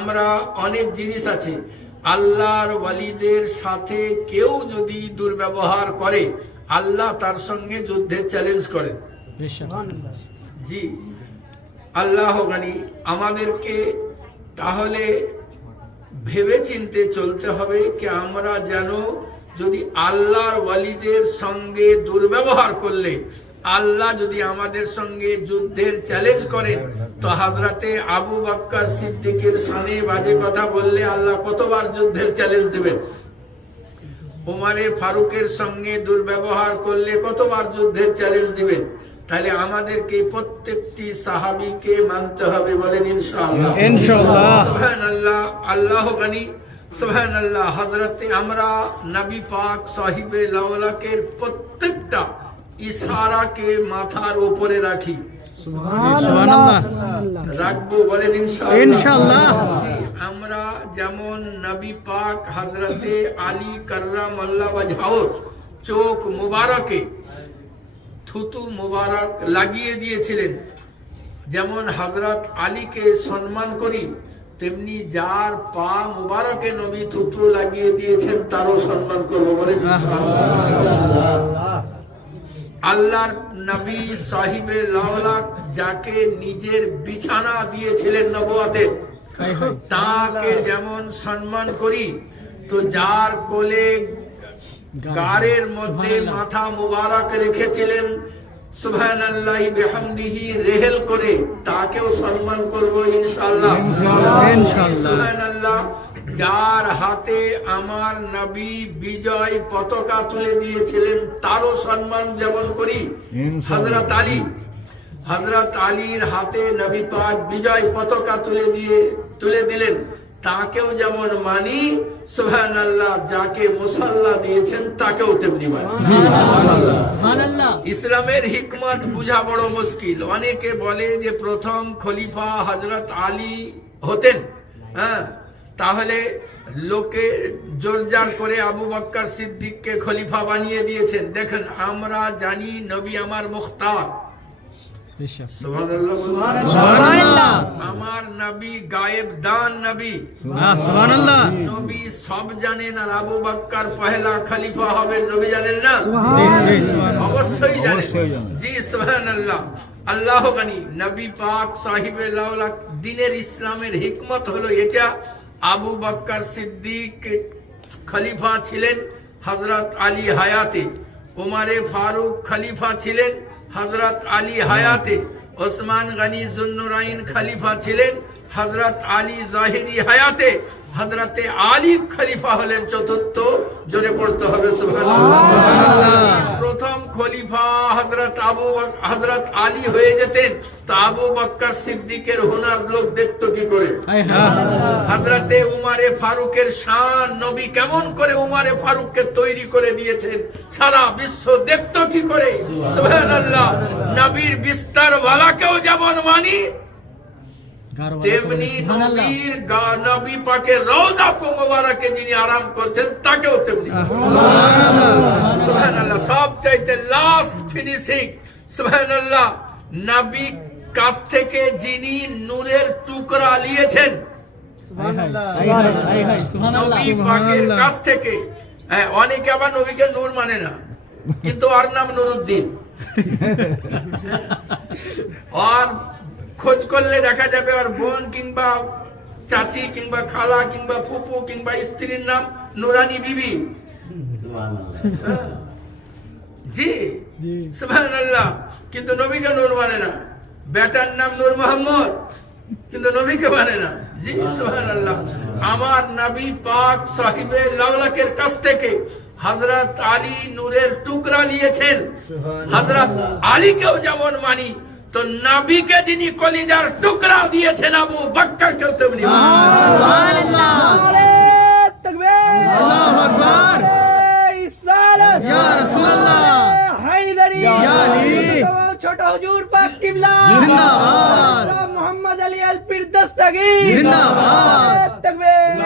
আমরা অনেক জিনিস আছে। আল্লাহর ওয়ালিদের সাথে কেউ যদি দুর্ব্যবহার করে, আল্লাহ তার সঙ্গে যুদ্ধের চ্যালেঞ্জ করেন জি, আল্লাহ গানি, আমাদেরকে তাহলে ভেবে চিনতে চলতে হবে কি আমরা যেন যদি আল্লাহর ওয়ালিদের সঙ্গে দুর্ব্যবহার করলে আল্লাহ যদি আমাদের সঙ্গে যুদ্ধের চ্যালেঞ্জ করেন তো হাজরাতে আবু বাক্কার সিদ্দিকের সানে বাজে কথা বললে আল্লাহ কতবার যুদ্ধের চ্যালেঞ্জ দেবেন? ওমারে ফারুকের সঙ্গে দুর্ব্যবহার করলে কতবার যুদ্ধের চ্যালেঞ্জ দিবেন? তাহলে আমাদেরকে প্রত্যেকটি সাহাবীকে মানতে হবে বলেন ইনশাআল্লাহ। ইনশাআল্লাহ। সুবহানাল্লাহ আল্লাহ গানি। সুবহানাল্লাহ হযরতে আমরা নবী পাক সাহিবে লাওলাকের প্রত্যেকটা ইশারাকে মাথার উপরে রাখি। রাখব বলেন ইনশাআল্লাহ। আমরা যেমন নবী পাক হযরতে আলী কররাম আল্লাহ ওয়াজহাউর চোখ মুবারকে থুতু মুবারক লাগিয়ে দিয়েছিলেন যেমন হযরত আলীকে সম্মান করি তেমনি যার পা মুবারকে নবী থুতু লাগিয়ে দিয়েছেন তারও সম্মান করব বলে আল্লাহর নবী সাহিবে লাওলাক যাকে নিজের বিছানা দিয়েছিলেন নবুয়াতে তাকে যেমন সম্মান করি তো যার কোলে গারের মধ্যে মাথা মুবারক রেখেছিলেন সুবহানাল্লাহি বিহামদিহি রেহেল করে তাকেও সম্মান করব ইনশাআল্লাহ। ইনশাআল্লাহ। যার হাতে আমার নবী বিজয় পতাকা তুলে দিয়েছিলেন তারও সম্মান যেমন করি। হযরত আলী হযরত আলীর হাতে নবী পাক বিজয় পতাকা তুলে দিয়ে তুলে দিলেন। তাকেও যেমন মানি সুবহানাল্লাহ যাকে মুসাল্লা দিয়েছেন তাকেও তেমনি মানি। ইসলামের হিকমত বুঝা বড় মুশকিল। অনেকে বলে যে প্রথম খলিফা হজরত আলী হতেন হ্যাঁ? তাহলে লোকে জোরজার করে আবু বক্কর সিদ্দিককে খলিফা বানিয়ে দিয়েছেন। দেখেন, আমরা জানি নবী আমার মুখতার। আমার নবী গায়েব দান নবী। নবী সব জানেন আর আবু বাক্কার পহেলা খলিফা হবেন নবী জানেন না। অবশ্যই জানেন। জি আল্লাহ গানি নবী পাক সাহিবে দিনের ইসলামের হিকমত হলো এটা। আবু বাক্কার সিদ্দিক খলিফা ছিলেন হজরত আলী হায়াতে। উমারে ফারুক খলিফা ছিলেন। হযরত আলী হায়াতে ওসমান গানি জুন্নুরাইন খালিফা ছিলেন। হযরত আলী জাহিরি হায়াতে হযরতে আলী খলিফা হলেন চতুর্থ। জোরে পড়তে হবে প্রথম খলিফা হযরত আবু হযরত আলী হয়ে যেতেন। তো আবু বক্কর সিদ্দিকের হুনার লোক দেখতো কি করে? হযরতে উমারে ফারুকের শান নবী কেমন করে উমারে ফারুককে তৈরি করে দিয়েছেন? সারা বিশ্ব দেখতো কি করে? সুবহানাল্লাহ। নবীর বিস্তার ওয়ালাকেও যেমন মানি তেমনি নবীর নবী পাকের রওজা মোবারকে যিনি আরাম করছেন তাকেও তেমনি। সুবহানাল্লাহ। সব চাইতে লাস্ট ফিনিশিং সুবহানাল্লাহ নবী কাছ থেকে যিনি নূরের টুকরা নিয়েছেন নবী পাকের কাছ থেকে হ্যাঁ, অনেকে আবার নবীকে নূর মানে না কিন্তু ওর নাম নুরুদ্দিন। আর খোঁজ করলে দেখা যাবে আর বোন কিংবা চাচি কিংবা খালা কিংবা ফুপু কিংবা স্ত্রীর নাম নুরানি বিবি। হ্যাঁ। জি সুবহানাল্লাহ। কিন্তু নবীকে নূর মানে না। বেটার নাম নূর মোহাম্মদ কিন্তু নবীকে মানে না। জি সুবহানাল্লাহ। আমার নবী পাক সাহিবে লাউলাকের কাছ থেকে হযরত আলী নূরের টুকরা নিয়েছেন। হযরত আলীকেও যেমন মানি তো নবীকে যিনি কলিজার টুকরা দিয়েছেন আবু বক্করকেও তেমনি। ছোট হুজুর পাক কিবলা জিন্দাবাদ। মোহাম্মদ আলী আল পীর দস্তগীর জিন্দাবাদ। তাকবীর